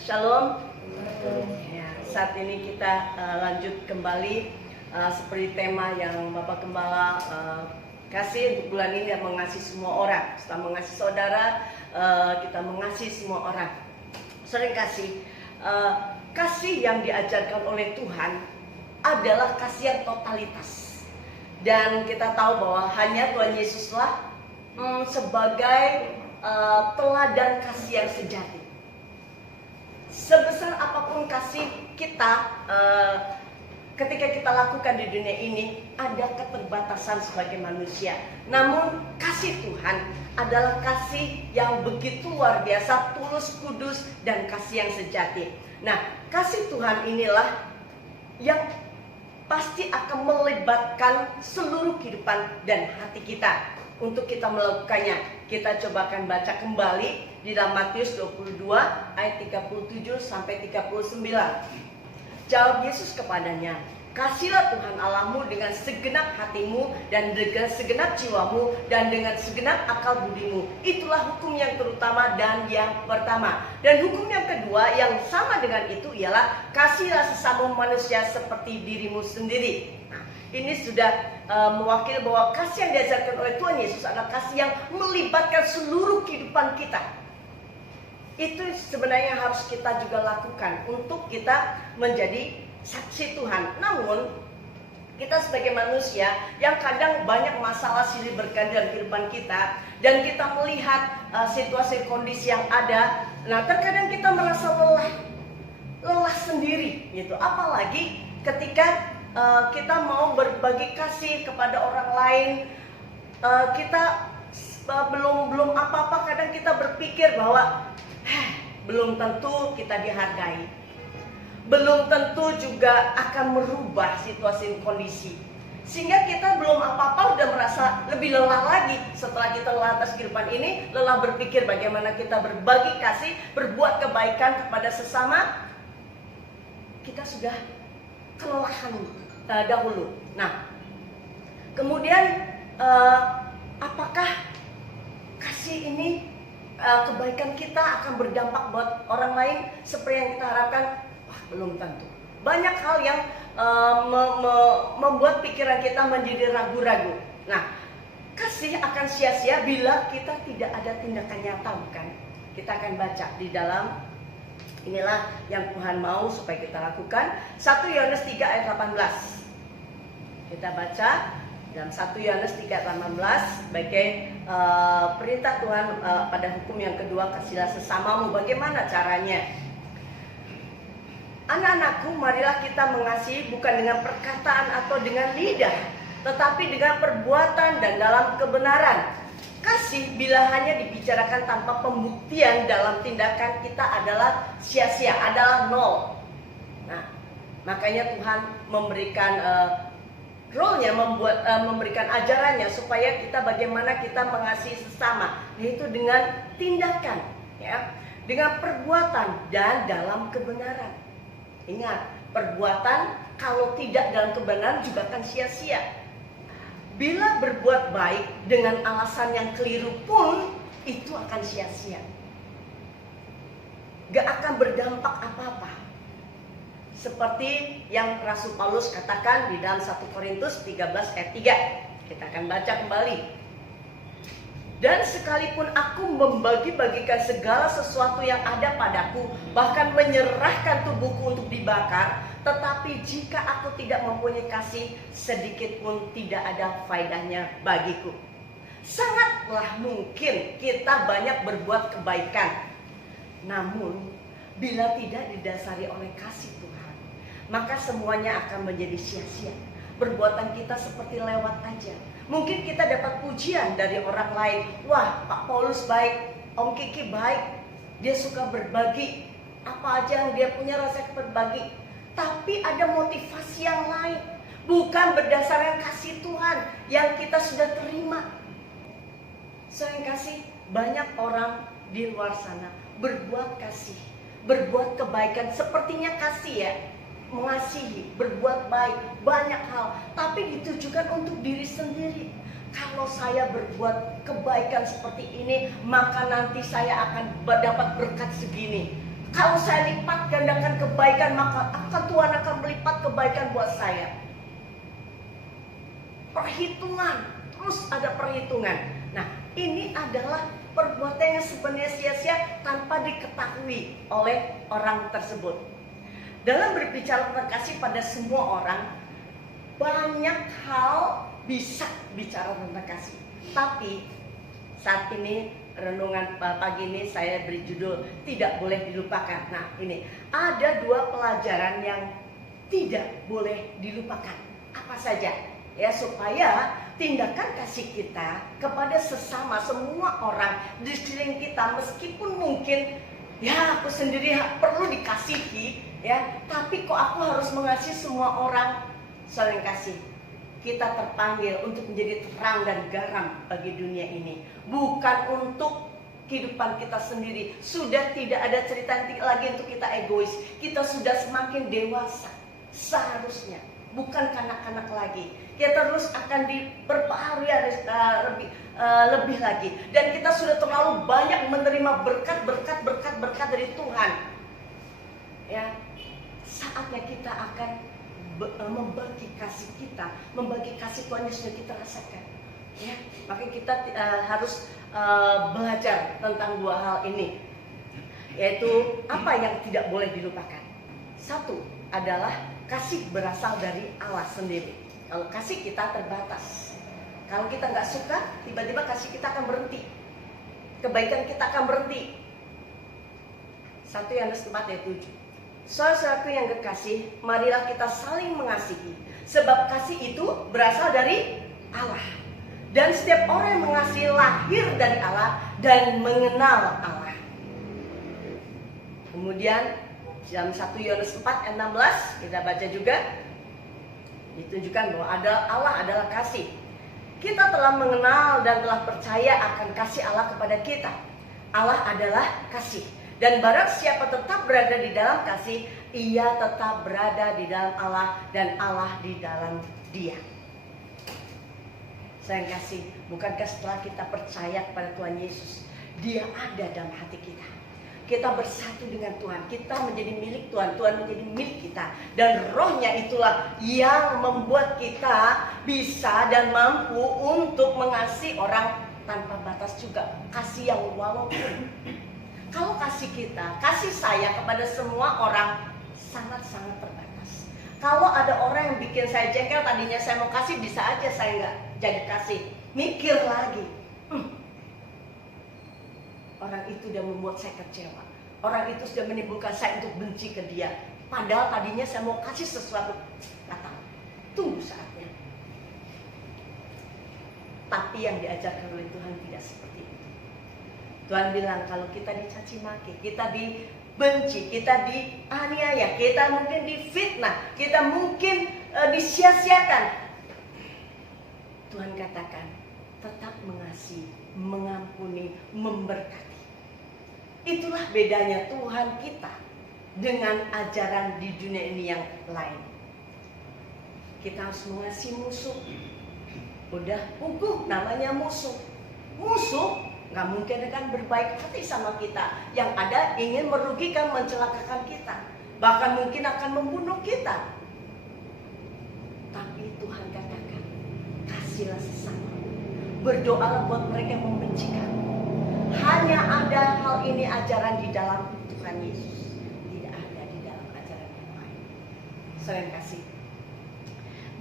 Shalom. Ya, saat ini kita lanjut kembali seperti tema yang Bapak Gembala kasih untuk bulan ini, yang mengasihi semua orang. Setelah mengasihi saudara, kita mengasihi semua orang. Sering kasih yang diajarkan oleh Tuhan adalah kasih yang totalitas. Dan kita tahu bahwa hanya Tuhan Yesuslah sebagai teladan kasih yang sejati. Sebesar apapun kasih kita, ketika kita lakukan di dunia ini, ada keterbatasan sebagai manusia. Namun kasih Tuhan adalah kasih yang begitu luar biasa, tulus, kudus, dan kasih yang sejati. Nah, kasih Tuhan inilah yang pasti akan melibatkan seluruh kehidupan dan hati kita. Untuk kita melakukannya, kita coba akan baca kembali di dalam Matius 22 ayat 37 sampai 39. Jawab Yesus kepadanya, "Kasihlah Tuhan Allahmu dengan segenap hatimu dan dengan segenap jiwamu dan dengan segenap akal budimu. Itulah hukum yang terutama dan yang pertama. Dan hukum yang kedua yang sama dengan itu ialah kasihlah sesama manusia seperti dirimu sendiri." Nah, ini sudah mewakili bahwa kasih yang diajarkan oleh Tuhan Yesus adalah kasih yang melibatkan seluruh kehidupan kita. Itu sebenarnya harus kita juga lakukan untuk kita menjadi saksi Tuhan. Namun kita sebagai manusia yang kadang banyak masalah silih berganti dalam kehidupan kita, dan kita melihat situasi kondisi yang ada, nah terkadang kita merasa lelah sendiri gitu. Apalagi ketika kita mau berbagi kasih kepada orang lain, kita belum apa-apa, kadang kita berpikir bahwa belum tentu kita dihargai, belum tentu juga akan merubah situasi kondisi, sehingga kita belum apa-apa udah merasa lebih lelah lagi. Setelah kita lelah atas kehidupan ini, lelah berpikir bagaimana kita berbagi kasih, berbuat kebaikan kepada sesama, kita sudah kelelahan dahulu. Nah, kemudian apakah kasih ini, kebaikan kita akan berdampak buat orang lain seperti yang kita harapkan? Wah, belum tentu. Banyak hal yang membuat pikiran kita menjadi ragu-ragu. Nah, kasih akan sia-sia bila kita tidak ada tindakan nyata, bukan? Kita akan baca di dalam, inilah yang Tuhan mau supaya kita lakukan. 1 Yohanes 3 ayat 18. Kita baca dalam 1 Yohanes 3 ayat 18 sebagai perintah Tuhan pada hukum yang kedua, kasihlah sesamamu. Bagaimana caranya? Anak-anakku, marilah kita mengasihi bukan dengan perkataan atau dengan lidah, tetapi dengan perbuatan dan dalam kebenaran. Kasih bila hanya dibicarakan tanpa pembuktian dalam tindakan kita adalah sia-sia, adalah nol. Nah, makanya Tuhan memberikan role-nya, memberikan ajarannya supaya kita bagaimana kita mengasihi sesama, yaitu dengan tindakan, ya, dengan perbuatan dan dalam kebenaran. Ingat, perbuatan kalau tidak dalam kebenaran juga akan sia-sia. Bila berbuat baik dengan alasan yang keliru pun, itu akan sia-sia. Gak akan berdampak apa-apa. Seperti yang Rasul Paulus katakan di dalam 1 Korintus 13 ayat 3. Kita akan baca kembali. Dan sekalipun aku membagi-bagikan segala sesuatu yang ada padaku, bahkan menyerahkan tubuhku untuk dibakar, tetapi jika aku tidak mempunyai kasih, sedikit pun tidak ada faedahnya bagiku. Sangatlah mungkin kita banyak berbuat kebaikan, namun bila tidak didasari oleh kasih Tuhan, maka semuanya akan menjadi sia-sia. Perbuatan kita seperti lewat aja. Mungkin kita dapat pujian dari orang lain. Wah, Pak Paulus baik, Om Kiki baik, dia suka berbagi, apa aja yang dia punya rasa berbagi. Tapi ada motivasi yang lain, bukan berdasarkan kasih Tuhan yang kita sudah terima. Sering kasih, banyak orang di luar sana berbuat kasih, berbuat kebaikan, sepertinya kasih ya, mengasihi, berbuat baik, banyak hal, tapi ditujukan untuk diri sendiri. Kalau saya berbuat kebaikan seperti ini, maka nanti saya akan dapat berkat segini. Kalau saya lipat gandakan kebaikan, maka Tuhan akan melipat kebaikan buat saya. Perhitungan, terus ada perhitungan. Nah, ini adalah perbuatan yang sebenarnya sia-sia tanpa diketahui oleh orang tersebut. Dalam berbicara tentang kasih pada semua orang, banyak hal bisa bicara tentang kasih. Tapi saat ini renungan pagi ini saya beri judul tidak boleh dilupakan. Nah, ini ada 2 pelajaran yang tidak boleh dilupakan. Apa saja? Ya, supaya tindakan kasih kita kepada sesama, semua orang di sekeliling kita, meskipun mungkin ya aku sendiri perlu dikasihi, ya, tapi kok aku harus mengasihi semua orang. Saling kasih. Kita terpanggil untuk menjadi terang dan garam bagi dunia ini, bukan untuk kehidupan kita sendiri. Sudah tidak ada cerita lagi untuk kita egois. Kita sudah semakin dewasa, seharusnya bukan kanak-kanak lagi. Kita terus akan diperbaharui lebih lagi, dan kita sudah terlalu banyak menerima berkat dari Tuhan. Ya, saatnya kita akan membagi kasih kita, membagi kasih Tuhan yang sudah kita rasakan. Ya, makanya kita harus belajar tentang 2 hal ini, yaitu apa yang tidak boleh dilupakan. 1 adalah kasih berasal dari Allah sendiri. Kalau kasih kita terbatas, kalau kita nggak suka, tiba-tiba kasih kita akan berhenti, kebaikan kita akan berhenti. 1 Yohanes 4 ayat 7. Saudara-saudaraku yang kekasih, marilah kita saling mengasihi, sebab kasih itu berasal dari Allah. Dan setiap orang yang mengasihi lahir dari Allah dan mengenal Allah. Kemudian dalam 1 Yohanes 4 ayat 16 kita baca juga, ditunjukkan bahwa Allah adalah kasih. Kita telah mengenal dan telah percaya akan kasih Allah kepada kita. Allah adalah kasih. Dan barang siapa tetap berada di dalam kasih, ia tetap berada di dalam Allah dan Allah di dalam dia. Sayang kasih, bukankah setelah kita percaya kepada Tuhan Yesus, Dia ada dalam hati kita. Kita bersatu dengan Tuhan, kita menjadi milik Tuhan, Tuhan menjadi milik kita. Dan rohnya itulah yang membuat kita bisa dan mampu untuk mengasihi orang tanpa batas juga. Kasih yang walaupun. Kalau kasih kita, kasih saya kepada semua orang sangat-sangat terbatas. Kalau ada orang yang bikin saya jengkel, tadinya saya mau kasih, bisa aja saya nggak jadi kasih. Mikir lagi. Orang itu sudah membuat saya kecewa. Orang itu sudah menimbulkan saya untuk benci ke dia. Padahal tadinya saya mau kasih sesuatu. Kata, tunggu saatnya. Tapi yang diajarkan oleh Tuhan tidak seperti itu. Tuhan bilang kalau kita dicaci maki, kita dibenci, kita dianiaya, kita mungkin difitnah, kita mungkin disia-siakan. Tuhan katakan, tetap mengasihi, mengampuni, memberkati. Itulah bedanya Tuhan kita dengan ajaran di dunia ini yang lain. Kita harus mengasihi musuh. Udah hukum namanya musuh. Musuh nggak mungkin akan berbaik hati sama kita. Yang ada ingin merugikan, mencelakakan kita. Bahkan mungkin akan membunuh kita. Tapi Tuhan katakan, kasihlah sesama. Berdoalah buat mereka yang membenci kamu. Hanya ada hal ini ajaran di dalam Tuhan Yesus. Tidak ada di dalam ajaran yang lain. Selain kasih.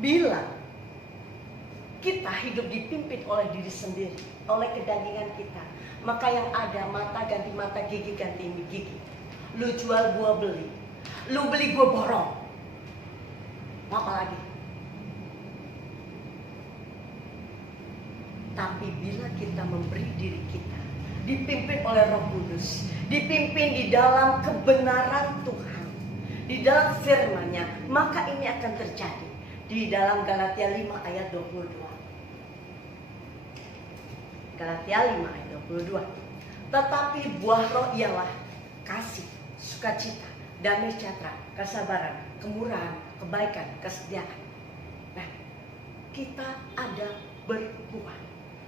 Bila kita hidup dipimpin oleh diri sendiri, oleh kedagingan kita, maka yang ada mata ganti mata, gigi ganti gigi. Lu jual gua beli, lu beli gua borong. Apa lagi? Tapi bila kita memberi diri kita dipimpin oleh Roh Kudus, dipimpin di dalam kebenaran Tuhan, di dalam firman-Nya, maka ini akan terjadi. Di dalam Galatia 5 ayat 22. Galatia 5 ayat 22. Tetapi buah roh ialah kasih, sukacita, damai sejahtera, kesabaran, kemurahan, kebaikan, kesetiaan. Nah, kita ada berbuah.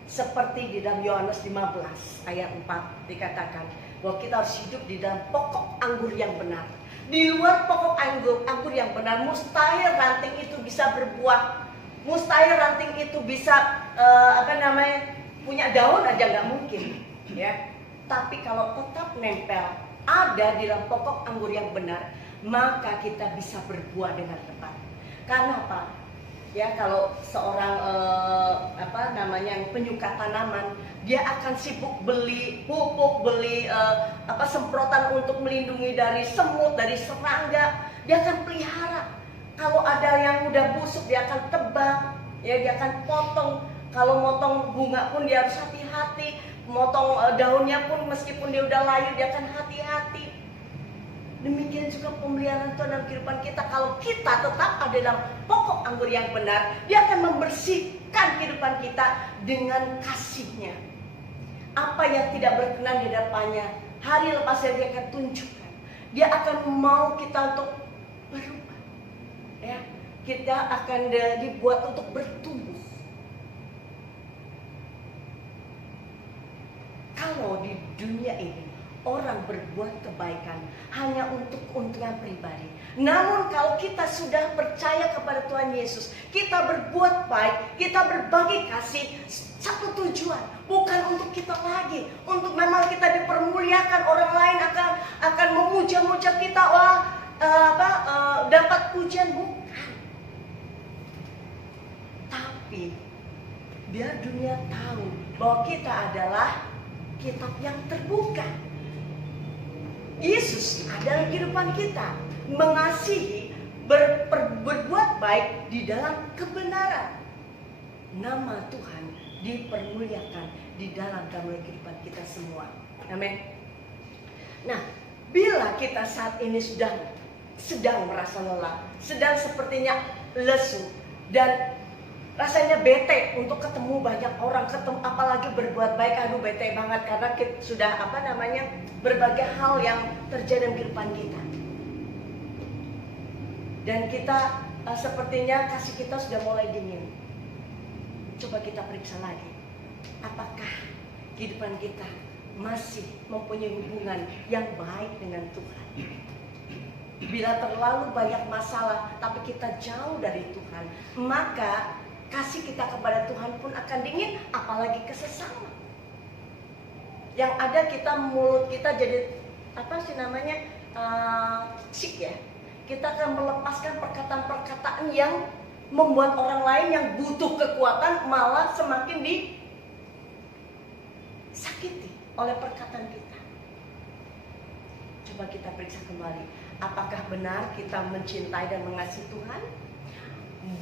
Seperti di dalam Yohanes 15 ayat 4 dikatakan, bahwa kita harus hidup di dalam pokok anggur yang benar. Di luar pokok anggur yang benar, mustahil ranting itu bisa berbuah, mustahil ranting itu bisa punya daun aja, nggak mungkin, ya. Tapi kalau tetap nempel ada di dalam pokok anggur yang benar, maka kita bisa berbuah dengan tepat. Karena apa? Ya, kalau seorang penyuka tanaman, dia akan sibuk beli pupuk, beli semprotan untuk melindungi dari semut, dari serangga. Dia akan pelihara. Kalau ada yang udah busuk, dia akan tebang, ya, dia akan potong. Kalau motong bunga pun dia harus hati-hati, motong daunnya pun meskipun dia udah layu, dia akan hati-hati. Demikian juga pemeliharaan Tuhan dalam kehidupan kita. Kalau kita tetap ada dalam pokok anggur yang benar, dia akan membersihkan kehidupan kita dengan kasih-Nya. Apa yang tidak berkenan di hadapannya, hari lepas hari dia akan tunjukkan. Dia akan mau kita untuk berubah, ya. Kita akan dibuat untuk bertumbuh. Kalau di dunia ini orang berbuat kebaikan hanya untuk keuntungan pribadi. Namun kalau kita sudah percaya kepada Tuhan Yesus, kita berbuat baik, kita berbagi kasih, satu tujuan, bukan untuk kita lagi, untuk memang kita dipermuliakan, orang lain akan memuja-muja kita, dapat pujian, bukan. Tapi biar dunia tahu bahwa kita adalah kitab yang terbuka. Yesus ada di kehidupan kita, mengasihi, berbuat baik di dalam kebenaran. Nama Tuhan dipermuliakan di dalam kehidupan kita semua. Amin. Nah, bila kita saat ini sedang merasa lelah, sedang sepertinya lesu, dan rasanya bete untuk ketemu banyak orang, apalagi berbuat baik, bete banget karena kita sudah berbagai hal yang terjadi dalam kehidupan kita. Dan kita sepertinya kasih kita sudah mulai dingin. Coba kita periksa lagi, apakah kehidupan kita masih mempunyai hubungan yang baik dengan Tuhan? Bila terlalu banyak masalah tapi kita jauh dari Tuhan, maka kasih kita kepada Tuhan pun akan dingin, apalagi ke sesama. Yang ada mulut kita jadi cik ya. Kita akan melepaskan perkataan-perkataan yang membuat orang lain yang butuh kekuatan malah semakin disakiti oleh perkataan kita. Coba kita periksa kembali, apakah benar kita mencintai dan mengasihi Tuhan?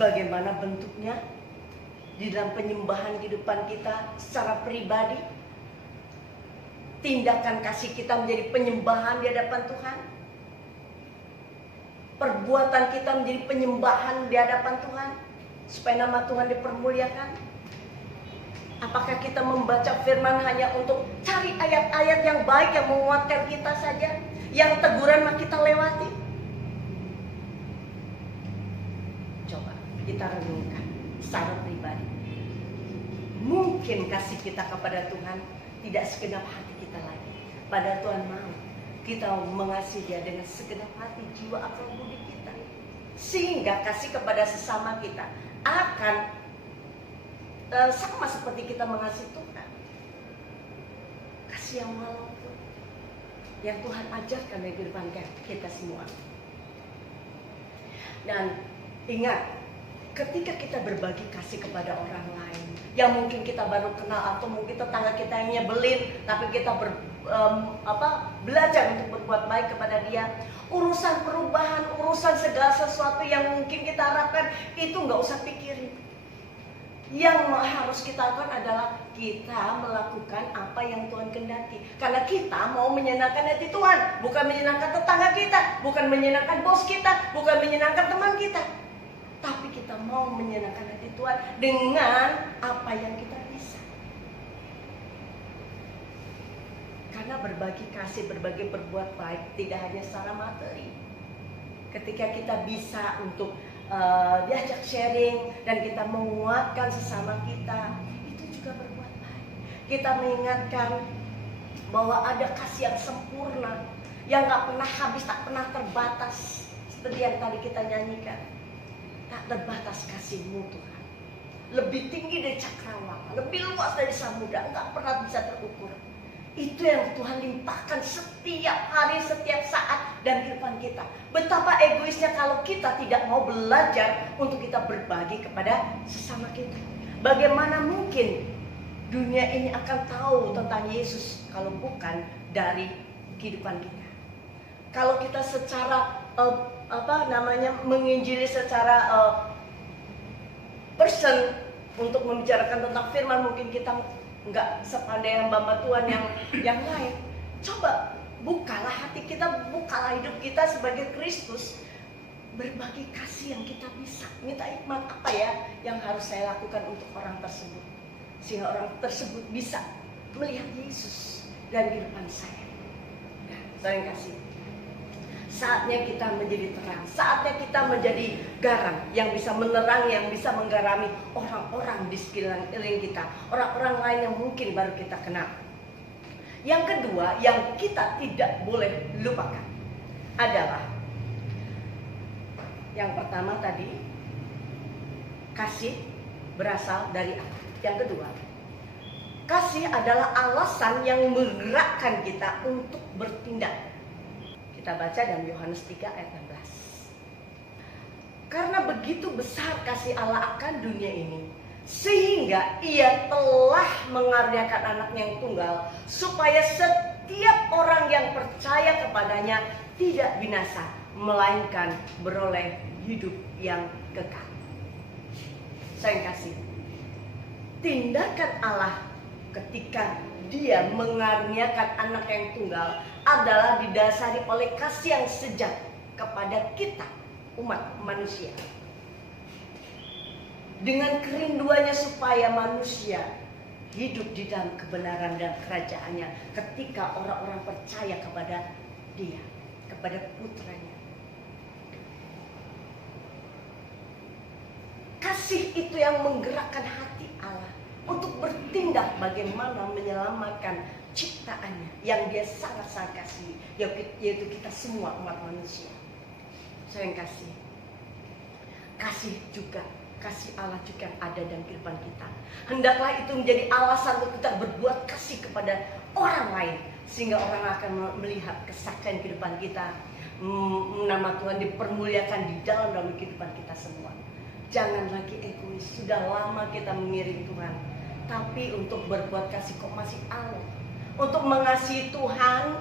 Bagaimana bentuknya di dalam penyembahan kehidupan kita secara pribadi? Tindakan kasih kita menjadi penyembahan di hadapan Tuhan? Perbuatan kita menjadi penyembahan di hadapan Tuhan supaya nama Tuhan dipermuliakan? Apakah kita membaca firman hanya untuk cari ayat-ayat yang baik yang menguatkan kita saja, yang teguran mah kita lewati? Coba kita renungkan secara pribadi. Mungkin kasih kita kepada Tuhan tidak segenap hati kita lagi. Padahal Tuhan mau kita mengasihi Dia dengan segenap hati, jiwa, akal, budi kita. Sehingga kasih kepada sesama kita akan sama seperti kita mengasihi Tuhan. Kasih yang walaupun yang Tuhan ajarkan dari kehidupan kita semua. Dan ingat, ketika kita berbagi kasih kepada orang lain yang mungkin kita baru kenal atau mungkin tetangga kita yang nyebelin, tapi kita belajar untuk berbuat baik kepada dia, urusan perubahan, urusan segala sesuatu yang mungkin kita harapkan, itu nggak usah pikirin. Yang harus kita lakukan adalah kita melakukan apa yang Tuhan kehendaki, karena kita mau menyenangkan hati Tuhan, bukan menyenangkan tetangga kita, bukan menyenangkan bos kita, bukan menyenangkan teman kita. Tapi kita mau menyenangkan hati Tuhan dengan apa yang kita bisa. Karena berbagi kasih, berbagi berbuat baik tidak hanya secara materi. Ketika kita bisa untuk diajak sharing dan kita menguatkan sesama kita, itu juga berbuat baik. Kita mengingatkan bahwa ada kasih yang sempurna, yang gak pernah habis, tak pernah terbatas. Seperti yang tadi kita nyanyikan, tak terbatas kasih-Mu Tuhan, lebih tinggi dari cakrawala, lebih luas dari samudra, gak pernah bisa terukur. Itu yang Tuhan limpahkan setiap hari, setiap saat dan kehidupan kita. Betapa egoisnya kalau kita tidak mau belajar untuk kita berbagi kepada sesama kita. Bagaimana mungkin dunia ini akan tahu tentang Yesus kalau bukan dari kehidupan kita? Kalau kita secara menginjili secara person untuk membicarakan tentang firman, mungkin kita nggak sepandai hamba Tuhan yang lain. Coba bukalah hati kita, bukalah hidup kita sebagai Kristus, berbagi kasih yang kita bisa. Minta hikmat apa ya yang harus saya lakukan untuk orang tersebut, sehingga orang tersebut bisa melihat Yesus dari kehidupan saya. Nah, saya kasih. Saatnya kita menjadi terang, saatnya kita menjadi garam yang bisa menerangi, yang bisa menggarami orang-orang di sekeliling kita, orang-orang lain yang mungkin baru kita kenal. Yang kedua yang kita tidak boleh lupakan adalah, yang pertama tadi, kasih berasal dari Allah. Yang kedua, kasih adalah alasan yang menggerakkan kita untuk bertindak. Kita baca dalam Yohanes 3 ayat 16. Karena begitu besar kasih Allah akan dunia ini, sehingga Ia telah mengaruniakan anaknya yang tunggal, supaya setiap orang yang percaya kepadanya tidak binasa, melainkan beroleh hidup yang kekal. Saya kasih, tindakan Allah ketika Dia mengaruniakan anak yang tunggal adalah didasari oleh kasih yang sejati kepada kita, umat manusia. Dengan kerinduannya supaya manusia hidup di dalam kebenaran dan kerajaannya ketika orang-orang percaya kepada Dia, kepada putranya. Kasih itu yang menggerakkan hati Allah untuk bertindak bagaimana menyelamatkan ciptaannya yang Dia sangat-sangat kasih, yaitu kita semua umat manusia. Saya yang kasih. Kasih Allah juga ada dalam kehidupan kita. Hendaklah itu menjadi alasan untuk kita berbuat kasih kepada orang lain, sehingga orang akan melihat kesaksian kehidupan kita. Nama Tuhan dipermuliakan di dalam kehidupan kita semua. Jangan lagi egois. Sudah lama kita mengiring Tuhan, tapi untuk berbuat kasih kok masih Allah. Untuk mengasihi Tuhan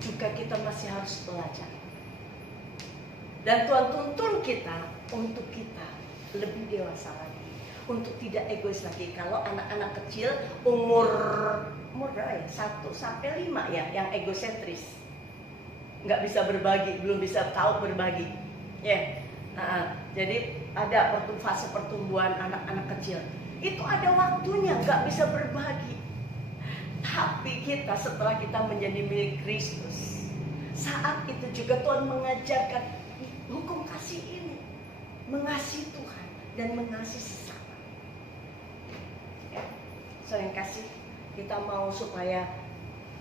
juga kita masih harus belajar. Dan Tuhan tuntun kita untuk kita lebih dewasa lagi, untuk tidak egois lagi. Kalau anak-anak kecil umur berapa ya? 1 sampai 5 ya, yang egosentris, nggak bisa berbagi, belum bisa tahu berbagi. Jadi ada fase pertumbuhan anak-anak kecil. Itu ada waktunya nggak bisa berbagi. Tapi kita setelah kita menjadi milik Kristus, saat itu juga Tuhan mengajarkan hukum kasih ini, mengasihi Tuhan dan mengasihi sesama. Ya, saya kasih, kita mau supaya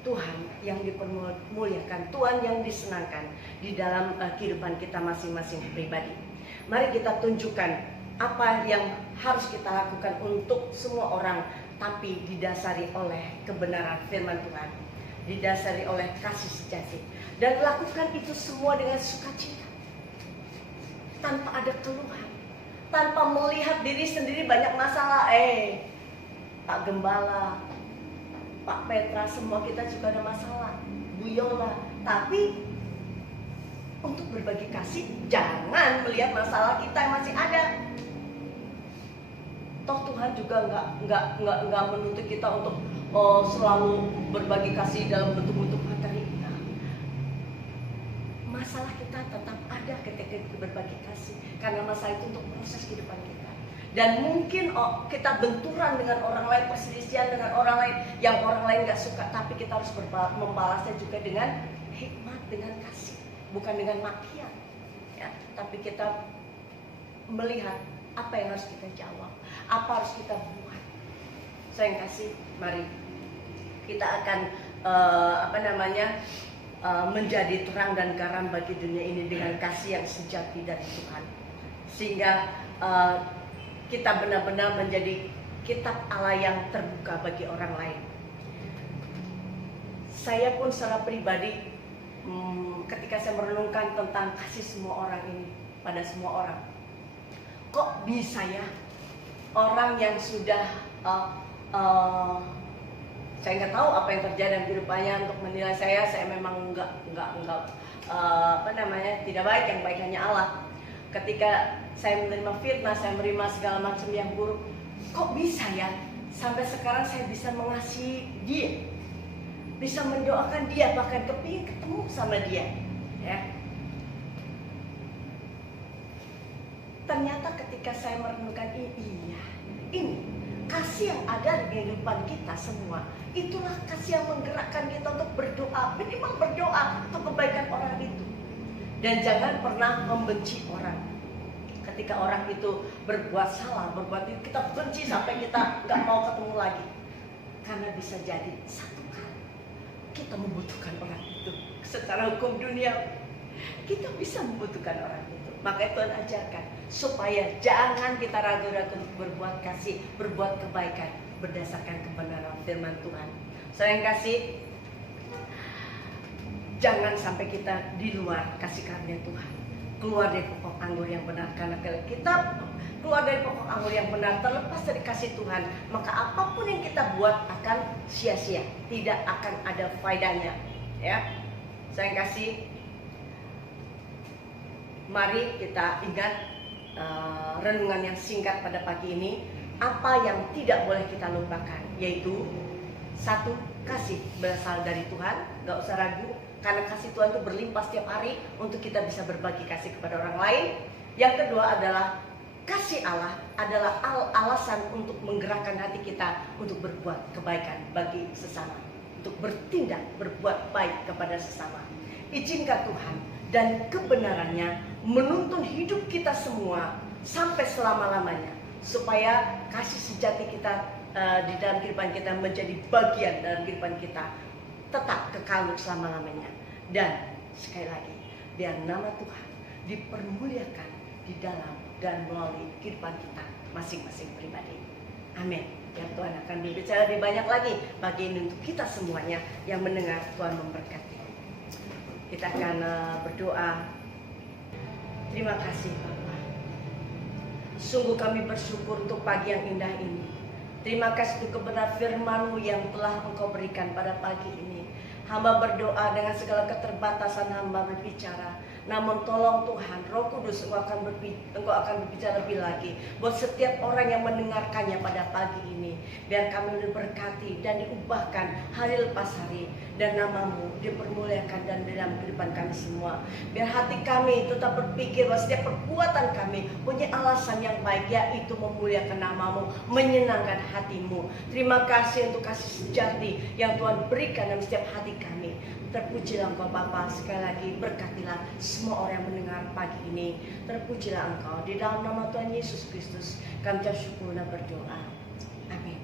Tuhan yang dipermuliakan, Tuhan yang disenangkan di dalam kehidupan kita masing-masing pribadi. Mari kita tunjukkan apa yang harus kita lakukan untuk semua orang, tapi didasari oleh kebenaran firman Tuhan, didasari oleh kasih sejati, dan lakukan itu semua dengan sukacita, tanpa ada keluhan, tanpa melihat diri sendiri banyak masalah. Pak Gembala, Pak Petra, semua kita juga ada masalah, Bu Yola. Tapi untuk berbagi kasih, jangan melihat masalah kita yang masih ada. Toh Tuhan juga nggak menuntut kita untuk selalu berbagi kasih dalam bentuk-bentuk materi. Masalah kita tetap ada ketika kita berbagi kasih, karena masalah itu untuk proses kehidupan kita. Dan mungkin kita benturan dengan orang lain, perselisihan dengan orang lain yang orang lain nggak suka, tapi kita harus membalasnya juga dengan hikmat, dengan kasih, bukan dengan makian. Ya, tapi kita melihat apa yang harus kita jawab, apa harus kita buat. Saya yang kasih, mari kita akan menjadi terang dan garam bagi dunia ini dengan kasih yang sejati dari Tuhan, sehingga kita benar-benar menjadi kitab Allah yang terbuka bagi orang lain. Saya pun secara pribadi, ketika saya merenungkan tentang kasih semua orang ini pada semua orang, kok bisa ya orang yang sudah saya nggak tahu apa yang terjadi dalam kehidupannya untuk menilai saya memang tidak baik, yang baik hanya Allah. Ketika saya menerima fitnah, saya menerima segala macam yang buruk, kok bisa ya sampai sekarang saya bisa mengasihi dia, bisa mendoakan dia, bahkan kepingin ketemu sama dia, ya. Ternyata ketika saya merenungkan ini kasih yang ada di kehidupan kita semua, itulah kasih yang menggerakkan kita untuk berdoa, minimal berdoa untuk kebaikan orang itu. Dan jangan pernah membenci orang. Ketika orang itu berbuat salah, berbuat itu, kita benci sampai kita nggak mau ketemu lagi. Karena bisa jadi satu kali kita membutuhkan orang itu. Secara hukum dunia, kita bisa membutuhkan orang itu. Maka Tuhan ajarkan supaya jangan kita ragu-ragu untuk berbuat kasih, berbuat kebaikan berdasarkan kebenaran firman Tuhan. Saya yang kasih, jangan sampai kita di luar kasih karunia Tuhan, keluar dari pokok anggur yang benar. Karena kalau kita keluar dari pokok anggur yang benar, terlepas dari kasih Tuhan, maka apapun yang kita buat akan sia-sia, tidak akan ada faedahnya. Ya, saya yang kasih, mari kita ingat renungan yang singkat pada pagi ini. Apa yang tidak boleh kita lupakan, yaitu satu, kasih berasal dari Tuhan, gak usah ragu, karena kasih Tuhan itu berlimpah setiap hari untuk kita bisa berbagi kasih kepada orang lain. Yang kedua adalah kasih Allah adalah alasan untuk menggerakkan hati kita untuk berbuat kebaikan bagi sesama, untuk bertindak, berbuat baik kepada sesama. Izinkan Tuhan dan kebenarannya menuntun hidup kita semua sampai selama-lamanya, supaya kasih sejati kita di dalam kehidupan kita menjadi bagian dalam kehidupan kita, tetap kekal untuk selama-lamanya. Dan sekali lagi, biar nama Tuhan dipermuliakan di dalam dan melalui kehidupan kita masing-masing pribadi. Amin. Ya, Tuhan akan berbicara lebih banyak lagi bagi ini untuk kita semuanya yang mendengar. Tuhan memberkati. Kita akan berdoa. Terima kasih Bapa. Sungguh kami bersyukur untuk pagi yang indah ini. Terima kasih untuk kebenaran firman-Mu yang telah Engkau berikan pada pagi ini. Hamba berdoa dengan segala keterbatasan hamba berbicara. Namun tolong Tuhan, Roh Kudus, Engkau akan berbicara lebih lagi buat setiap orang yang mendengarkannya pada pagi ini. Biar kami diberkati dan diubahkan hari lepas hari, dan nama-Mu dipermuliakan dan dalam kehidupan kami semua. Biar hati kami tetap berpikir bahwa setiap perbuatan kami punya alasan yang baik, yaitu memuliakan nama-Mu, menyenangkan hati-Mu. Terima kasih untuk kasih sejati yang Tuhan berikan dalam setiap hati kami. Terpujilah Engkau Bapa, sekali lagi berkatilah semua orang yang mendengar pagi ini. Terpujilah Engkau, di dalam nama Tuhan Yesus Kristus kami ucap syukur dan berdoa. Amin.